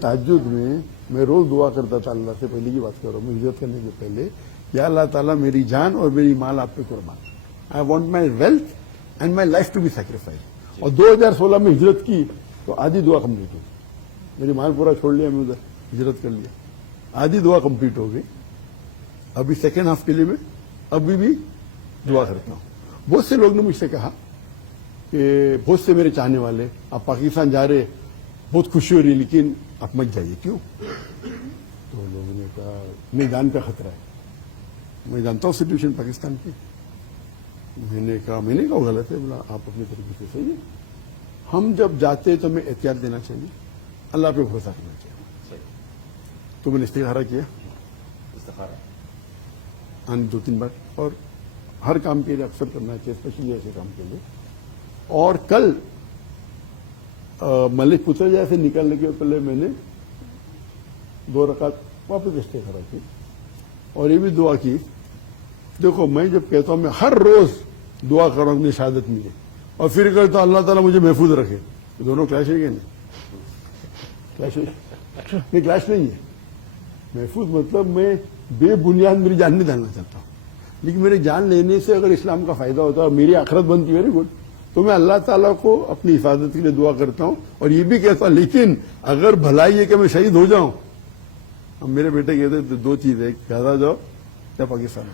تہجد میں میں روز دعا کرتا تھا، اللہ سے پہلے کی بات کر رہا ہوں، میں ہجرت کرنے سے پہلے، یا اللہ تعالیٰ میری جان اور میری مال آپ پہ قربان، I want my wealth and my life to be sacrifice. اور 2016 میں ہجرت کی تو آدھی دعا کمپلیٹ ہوئی، میری مال پورا چھوڑ لیا، میں ادھر ہجرت کر لیا، آدھی دعا کمپلیٹ ہو گئی. ابھی سیکنڈ ہاف کے لیے میں ابھی بھی دعا کرتا ہوں. بہت سے لوگ نے مجھ سے کہا کہ بہت سے میرے چاہنے والے، آپ پاکستان جا رہے، بہت خوشی ہو رہی، لیکن آپ مت جائیے، کیوں؟ تو لوگوں نے کہا میری جان کا خطرہ ہے. میں جانتا ہوں سچویشن پاکستان کی. میں نے کہا غلط ہے. بولا آپ اپنے طریقے سے صحیح ہے. ہم جب جاتے تو ہمیں احتیاط دینا چاہیے، اللہ پہ بھروسہ کرنا چاہیے. تو میں نے استخارہ کیا دو تین بار، اور ہر کام کے لیے اکثر کرنا چاہیے، اسپیشلی ایسے کام کے لیے. اور کل ملک پترجا سے نکلنے کے پہلے میں نے 2 رکعت واپس استخارہ کی اور یہ بھی دعا کی. دیکھو میں جب کہتا ہوں میں ہر روز دعا کر رہا ہوں اپنی شہادت میں، اور پھر کہتا ہوں اللہ تعالیٰ مجھے محفوظ رکھے، دونوں کلیش ہے کہ نہیں؟ کلیش نہیں ہے. محفوظ مطلب میں بے بنیاد میری جان نہیں ڈالنا چاہتا ہوں، لیکن میری جان لینے سے اگر اسلام کا فائدہ ہوتا ہے اور میری آخرت بنتی ہے، ویری گڈ. تو میں اللہ تعالیٰ کو اپنی حفاظت کے لیے دعا کرتا ہوں، اور یہ بھی کہتا ہوں لیکن اگر بھلائی ہے کہ میں شہید ہو جاؤں. اب میرے بیٹے کہتے ہیں 2 چیزیں، غزہ جاؤ یا پاکستان.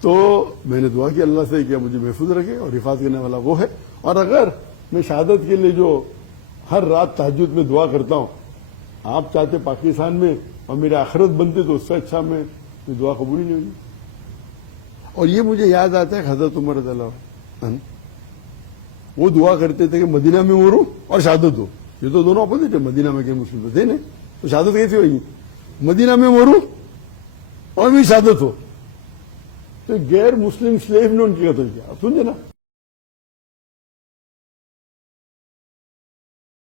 تو میں نے دعا کی اللہ سے کہ مجھے محفوظ رکھے، اور حفاظت کرنے والا وہ ہے. اور اگر میں شہادت کے لیے جو ہر رات تہجد میں دعا کرتا ہوں، آپ چاہتے پاکستان میں اور میری آخرت بنتے تو اس سے اچھا میں دعا قبول ہی نہیں ہوگی. اور یہ مجھے یاد آتا ہے حضرت عمر رضی اللہ عنہ، وہ دعا کرتے تھے کہ مدینہ میں مروں اور شہادت ہو. یہ تو دونوں اپوزٹ ہے، مدینہ میں کہ مسلم تھے نا، تو شہادت کیسی ہوئی؟ مدینہ میں مروں اور بھی شہادت ہو. تو غیر مسلم سلیب نے ان کی قتل کیا. اب سمجھے نا.